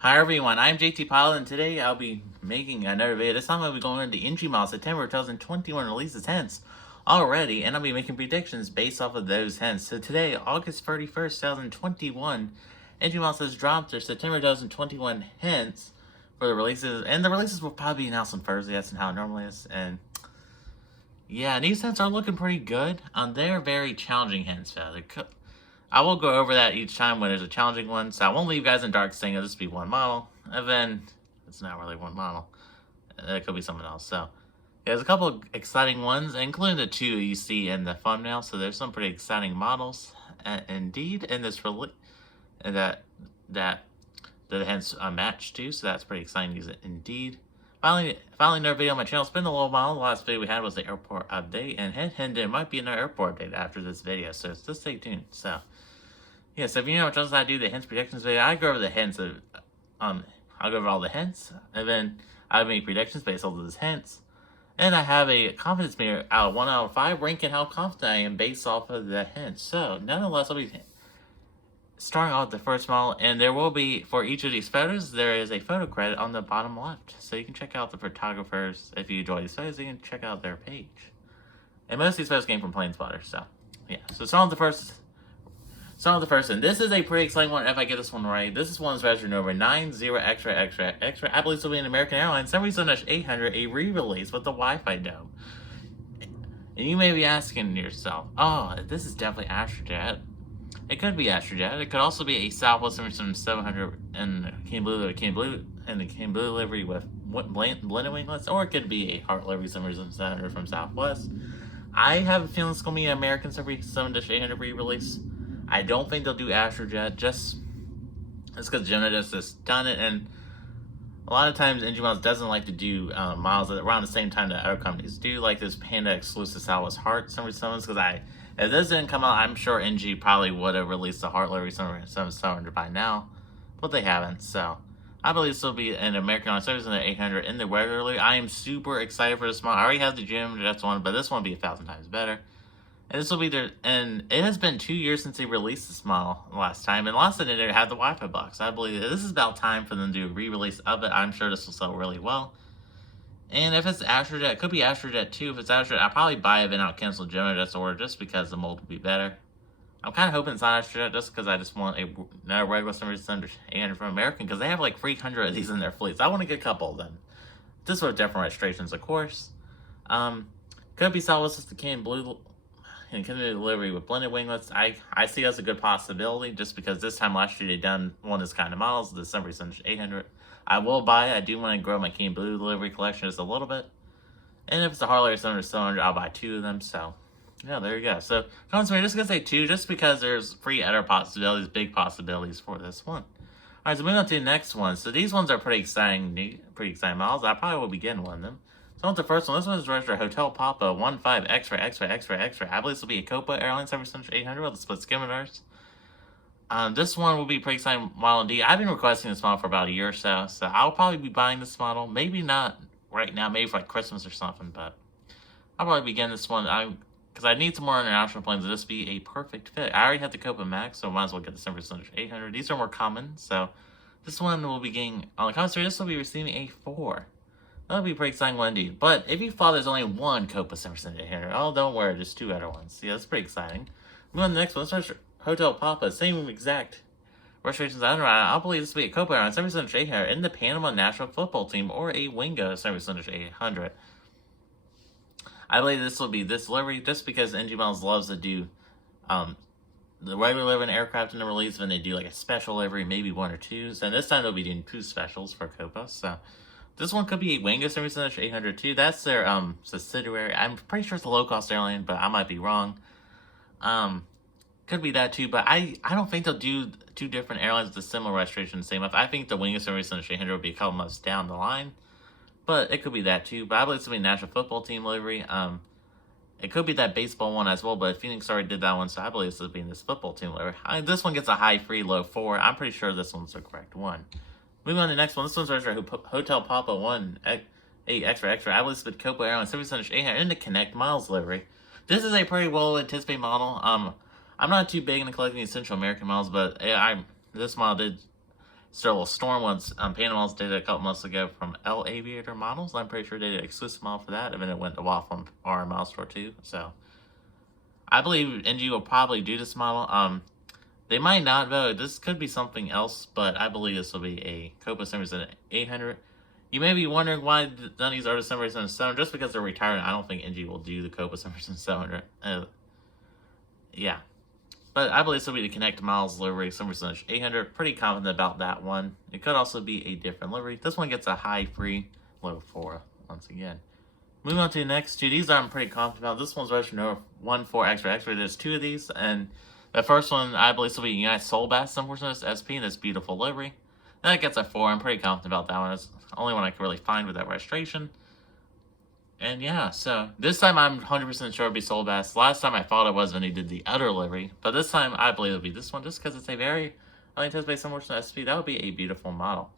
Hi everyone, I'm JT Pilot and today I'll be making another video. This time I'll be going over the NG model September 2021 releases hints already, and I'll be making predictions based off of those hints. So today, August 31st, 2021, NG model has dropped their September 2021 hints for the releases, and the releases will probably be announced on Thursday. That's how it normally is, and yeah, these hints are looking pretty good. They're very challenging hints, though. I will go over that each time when there's a challenging one, so I won't leave you guys in dark saying it'll just be one model, and then it's not really one model. It could be something else. So yeah, there's a couple of exciting ones, including the two you see in the thumbnail. So there's some pretty exciting models, indeed, in this release that the hints match to. So that's pretty exciting news, indeed. Finally, another video on my channel. It's been a little while. The last video we had was the airport update, and there might be another airport update after this video, so just stay tuned. So yeah, so if you know what else I do, the hints predictions video, I go over the hints of, I'll go over all the hints, and then I make predictions based on those hints, and I have a confidence meter out of 1 out of 5, ranking how confident I am based off of the hints. So nonetheless, I'll be starting off with the first model, and there will be, for each of these photos, there is a photo credit on the bottom left, so you can check out the photographers. If you enjoy these photos, you can check out their page. And most of these photos came from Plane Spotter, so yeah. So starting with the first, and this is a pretty exciting one if I get this one right. This is one that's registered over N90XXX, I believe this will be an American Airlines 737-800, a re-release with the Wi-Fi dome. And you may be asking yourself, oh, this is definitely Astrojet. It could be Astrojet. It could also be a Southwest 700 and the Blue livery with blended winglets, or it could be a Heart livery 700 from Southwest. I have a feeling it's going to be an American 737-800 re-release. I don't think they'll do Astrojet, just because Jonah has done it, and a lot of times NG Miles doesn't like to do miles around the same time that other companies do, like this Panda exclusive Southwest Heart 737s, because if this didn't come out, I'm sure NG probably would have released the Heart livery 700 by now, but they haven't, so I believe this will be an American on 737-800 in the regularly. I am super excited for this model. I already have the Jim Jets one, but this one will be 1,000 times better. And this will be their, and it has been 2 years since they released this model last time, and last time they had the Wi-Fi box. I believe this is about time for them to do a re-release of it. I'm sure this will sell really well. And if it's Astrojet, it could be Astrojet 2. If it's Astrojet, I'll probably buy it and I'll cancel Jonah Jet's order just because the mold will be better. I'm kind of hoping it's not Astrojet just because I just want another regular 737-800 from American, because they have like 300 of these in their fleets. I want to get a couple of them. Just with different registrations, of course. Could be Southwest the King Blue and continued delivery with blended winglets. I see that's a good possibility, just because this time last year they done one of this kind of models, the 737-800. I will buy it. I do want to grow my King Blue delivery collection just a little bit. And if it's a Harley 700, I'll buy 2 of them, so yeah, there you go. So, I'm just going to say 2, just because there's 3 other possibilities, big possibilities for this one. Alright, so moving on to the next one. So these ones are pretty exciting models. I probably will be getting one of them. So on the first one, this one is registered Hotel Papa 15XXX. I believe this will be a Copa Airlines 737-800 with the split skimmers. This one will be pretty exciting model indeed. I've been requesting this model for about a year or so I'll probably be buying this model. Maybe not right now, maybe for like Christmas or something, but I'll probably be getting this one. Because I need some more international planes to just be a perfect fit. I already have the Copa Max, so I might as well get the 737-800. These are more common, so this one will be getting, on the contrary, this will be receiving a 4. That'll be a pretty exciting one indeed. But if you thought there's only one Copa 737-800, oh, don't worry, there's 2 other ones. Yeah, that's pretty exciting. Moving on to the next one, let's Hotel Papa, same exact registrations I underwrite. I believe this will be a Copa Airlines 737-800 in the Panama National Football Team, or a Wingo 737-800. I believe this will be this livery, just because NG Miles loves to do the regular livery aircraft in the release, when they do like a special livery, maybe 1 or 2. And this time they'll be doing 2 specials for Copa. So this one could be a Wingo 737-800 too. That's their subsidiary. I'm pretty sure it's a low-cost airline, but I might be wrong. Could be that too, but I don't think they'll do 2 different airlines with a similar registration the same month. I think the Wingo 737-800 will be a couple months down the line. But it could be that too. But I believe it's going to be a National Football Team livery. It could be that baseball one as well, but Phoenix already did that one, so I believe this will be in this football team livery. This one gets a high 3, low 4. I'm pretty sure this one's the correct one. Moving on to the next one. This one's registered Hotel Papa 18XXX. I believe it's with Copa Airlines 737-800 in the Connect Miles livery. This is a pretty well anticipated model. I'm not too big into collecting these Central American models, but this model did still a little storm once Panama did it a couple months ago from L Aviator Models. I'm pretty sure they did an exclusive model for that, and then it went to Waffle and our model store too. So I believe NG will probably do this model. They might not though. This could be something else, but I believe this will be a Copa 800. You may be wondering why none of these are the 787, just because they're retired. I don't think NG will do the Copa 700. Yeah. But I believe this will be the Connect Miles livery, 800. Pretty confident about that one. It could also be a different livery. This one gets a high free, low 4 once again. Moving on to the next two. These I'm pretty confident about. This one's registered number 14XXX. There's two of these, and the first one I believe will be United Sullbass, 747 SP in this beautiful livery. That gets a 4. I'm pretty confident about that one. It's the only one I can really find with that registration. And yeah, so this time I'm 100% sure it'll be Sullbass. Last time I thought it was when he did the other livery, but this time I believe it'll be this one, just because it's a very unanticipated 747 SP. That would be a beautiful model.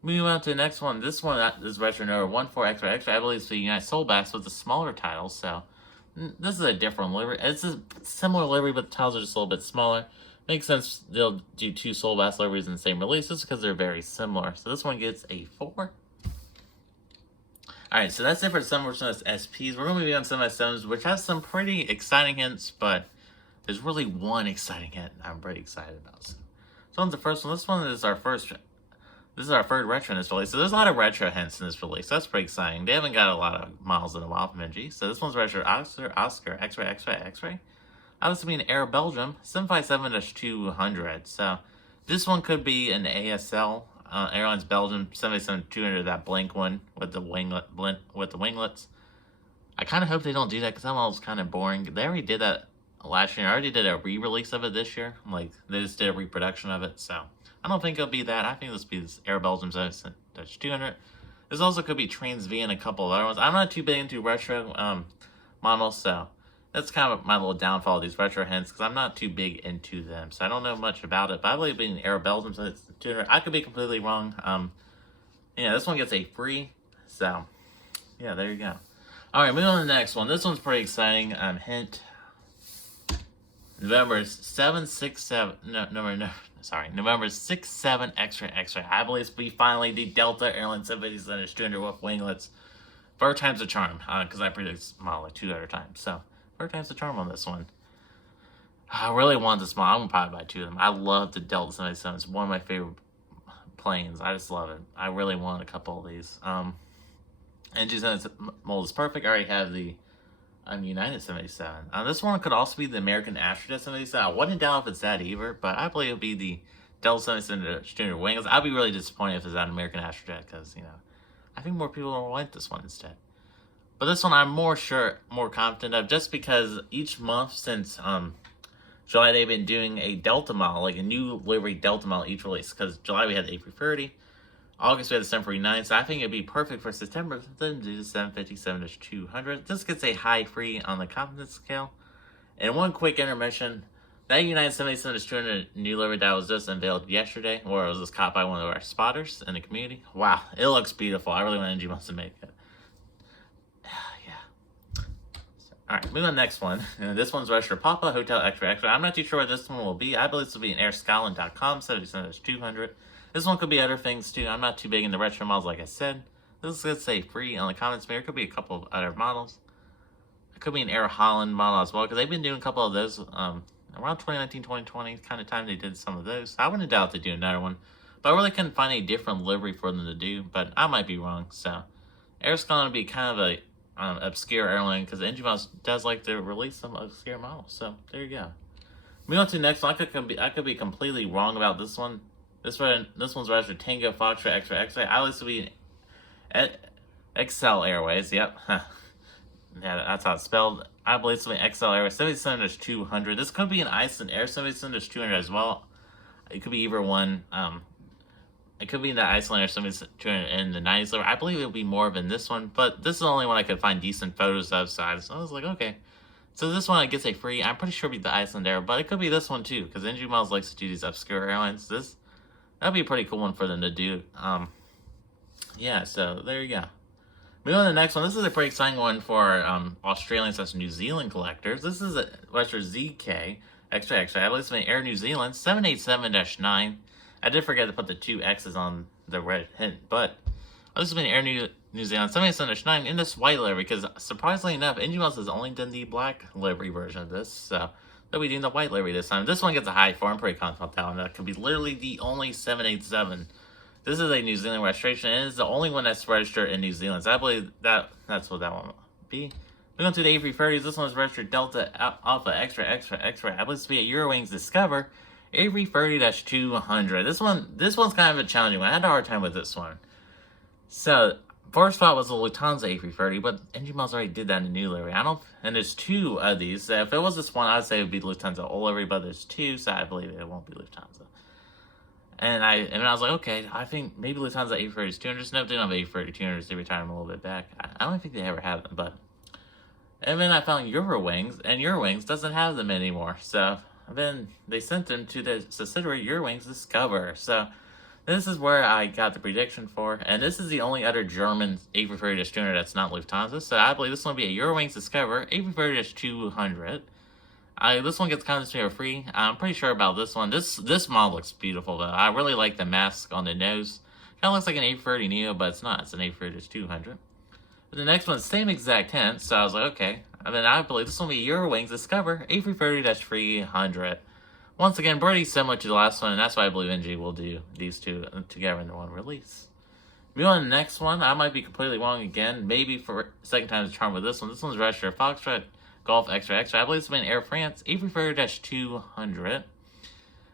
Moving on to the next one. This one is registered number 14XXX. I believe it's the United Sullbass with the smaller titles. So this is a different livery. It's a similar livery, but the titles are just a little bit smaller. Makes sense they'll do two Sullbass liveries in the same release just because they're very similar. So this one gets a 4. Alright, so that's it for some SPs. We're going to be on 757s, which has some pretty exciting hints, but there's really one exciting hint I'm pretty excited about. So on the first one, this one is our first. This is our third retro in this release. So there's a lot of retro hints in this release. That's pretty exciting. They haven't got a lot of models in a while from NG. So this one's retro Oscar, X-Ray, X-Ray, X-Ray. Obviously an Air Belgium, 757-200. So this one could be an ASL. Airlines Belgium 787-200, that blank one with the winglets. I kind of hope they don't do that because that one was kind of boring. They already did that last year. I already did a re-release of it this year. Like they just did a reproduction of it. So I don't think it'll be that. I think this will be this Air Belgium 787-200. This also could be Trans V and a couple of other ones. I'm not too big into retro models, so that's kind of my little downfall of these retro hints because I'm not too big into them. So I don't know much about it, but I believe being Air Belgium 200. I could be completely wrong. Yeah, this one gets a free. So yeah, there you go. All right, moving on to the next one. This one's pretty exciting. Hint. November 767. November 67 X-ray. I believe we finally the Delta Airlines 787-200 with winglets. 4 times the charm, because I predict this model like 2 other times. So 4 times the charm on this one. I really want this model. I'm gonna probably buy 2 of them. I love the Delta 787. It's one of my favorite planes. I just love it. I really want a couple of these. NG's mold is perfect. I already have the United 787. This one could also be the American Astrojet 787. I wouldn't doubt if it's that either, but I believe it'll be the Delta 787 Wings. I'd be really disappointed if it's that American Astrojet because, you know, I think more people will want this one instead. But this one I'm more confident of just because each month since July they've been doing a Delta model, like a new livery Delta model each release. Because July we had the A330, August we had the 749, so I think it'd be perfect for September to do the 757-200. This gets a high free on the confidence scale. And one quick intermission, that United 787-200 new livery that was just unveiled yesterday, or it was just caught by one of our spotters in the community. Wow, it looks beautiful. I really want NG wants to make it. Yeah. Alright, moving on to the next one. And this one's registered Papa Hotel X-Ray. I'm not too sure what this one will be. I believe this will be an airscotland.com 787-200. This one could be other things too. I'm not too big into retro models, like I said. This is going to say free on the comments. Maybe it could be a couple of other models. It could be an Air Holland model as well, because they've been doing a couple of those around 2019, 2020 kind of time they did some of those. I wouldn't doubt they do another one, but I really couldn't find a different livery for them to do. But I might be wrong. So Air's going to be kind of a obscure airline because NG Models does like to release some obscure models. So there you go. Moving on to the next one. I could be completely wrong about this one. This one's registered Tango Foxtrot X-Ray. I used to be Ecel Airways. Yep. Yeah, that's how it's spelled. I believe it's Ecel Airways 787-200. This could be an Iceland Air 787-200 as well. It could be either one. It could be the Iceland Air 787-200 in the 90s livery. I believe it would be more than this one, but this is the only one I could find decent photos of. So I was like, okay. So this one gets a free. I'm pretty sure it'll be the Iceland Air, but it could be this one too, because NG Models likes to do these obscure airlines. That'd be a pretty cool one for them to do. Yeah, so there you go. Moving on to the next one. This is a pretty exciting one for Australians and New Zealand collectors. This is a Western ZK X-Ray. I believe it's an Air New Zealand 787-9. I did forget to put the 2 X's on the red hint, but this has been Air New Zealand 7809 in this white livery, because surprisingly enough, NG Miles has only done the black livery version of this, so they'll be doing the white livery this time. This one gets a high 4. I'm pretty confident about that one. That could be literally the only 787. This is a New Zealand registration, and it's the only one that's registered in New Zealand. So I believe that's what that one will be. Moving on to the A330s. This one is registered Delta Alpha Extra Extra Extra. I believe this will be a Eurowings Discover A330-200. This one's kind of a challenging one. I had a hard time with this one. So first thought was the Lufthansa A330, but NG Miles already did that in the new livery. And there's 2 of these. So if it was this one, I'd say it would be Lufthansa old livery, but there's 2, so I believe it won't be Lufthansa. And I was like, okay, I think maybe Lufthansa A330-200s. No, they don't have A330-200s. They retired them a little bit back. I don't think they ever have them, but. And then I found Eurowings, and Eurowings doesn't have them anymore. So then they sent them to the subsidiary Eurowings Discover. So this is where I got the prediction for. And this is the only other German A330-200 that's not Lufthansa. So I believe this one will be a Eurowings Discover A330-200. This one gets counted free. I'm pretty sure about this one. This model looks beautiful though. I really like the mask on the nose. Kind of looks like an A330neo, but it's not. It's an A330-200. But the next one, same exact hint. So I was like, okay. And then I believe this one will be Eurowings Discover A330-300. Once again, pretty similar to the last one, and that's why I believe NG will do these 2 together in one release. Moving on to the next one, I might be completely wrong again. Maybe for second time's charm with this one. This one's registered Foxtrot Golf Extra Extra. I believe it's been Air France A330-200.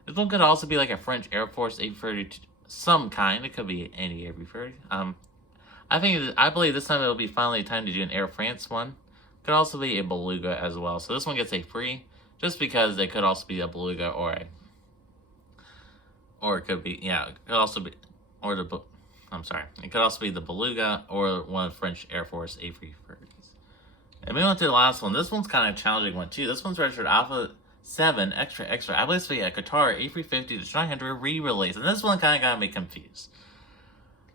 This one could also be like a French Air Force A330, some kind. It could be any A330. I believe this time it'll be finally time to do an Air France one. Could also be a Beluga as well. So this one gets a free, just because it could also be a Beluga or it could be, yeah, it could also be, it could also be the Beluga or one of the French Air Force A330s. And moving on to the last one. This one's kind of a challenging one too. This one's registered Alpha 7 Extra Extra. I believe it's a Qatar A350-900 re-release. And this one kind of got me confused.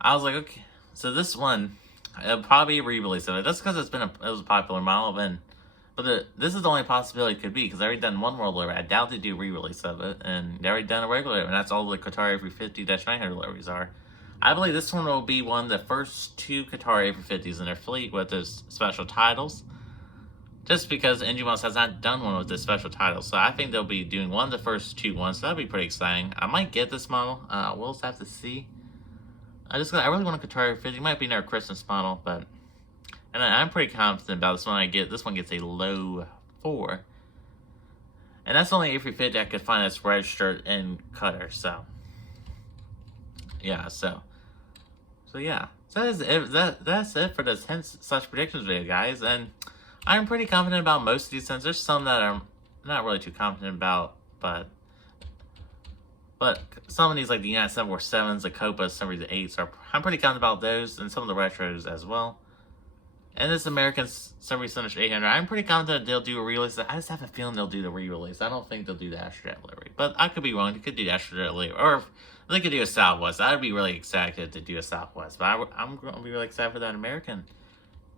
I was like, okay, so this one, it'll probably be a re-release of it. That's because it was a popular model. This is the only possibility it could be, because they already done one world livery. I doubt they do a re-release of it. And they already done a regular, and that's all the Qatar A350-900 liveries are. I believe this one will be one of the first 2 Qatar A350s in their fleet with those special titles. Just because NG Miles has not done one with this special title. So I think they'll be doing one of the first 2 ones. So that'll be pretty exciting. I might get this model. We'll just have to see. I really want a Qatar A350. It might be their Christmas model, but. And I'm pretty confident about this one. This one gets a low 4. And that's the only A350 I could find that's registered in Qatar. So. Yeah, so yeah. So that's it for this hints/predictions video, guys. And I'm pretty confident about most of these hints. There's some that I'm not really too confident about, but some of these, like the United 747s, the Copa 748s, I'm pretty confident about those, and some of the retros as well. And this American 737-800, I'm pretty confident they'll do a re-release. I just have a feeling they'll do the re-release. I don't think they'll do the Astrojet livery, but I could be wrong. They could do the Astrojet livery, or they could do a Southwest. I'd be really excited to do a Southwest, but I'm going to be really excited for that American.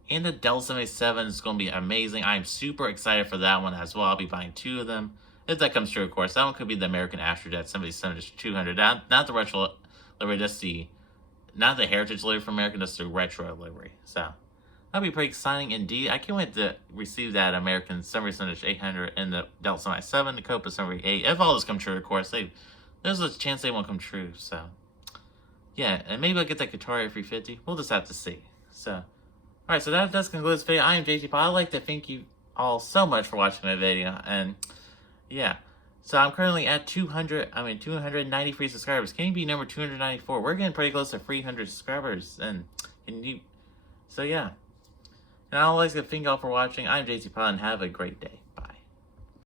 And the Delta 77 is going to be amazing. I'm super excited for that one as well. I'll be buying 2 of them. If that comes true, of course. That one could be the American Astrojet 77-200. Not the retro livery, not the heritage livery for American, just the retro livery. So that'll be pretty exciting indeed. I can't wait to receive that American 77-800 and the Delta 77, the Copa 78. If all this come true, of course, there's a chance they won't come true. So yeah, and maybe I'll get that Qatar A350. We'll just have to see. So. Alright, so that does conclude this video. I am JT Paul. I'd like to thank you all so much for watching my video. And yeah, so I'm currently at 293 subscribers. Can you be number 294? We're getting pretty close to 300 subscribers. So yeah. And I'd like to thank you all for watching. I'm JT Paul, and have a great day. Bye.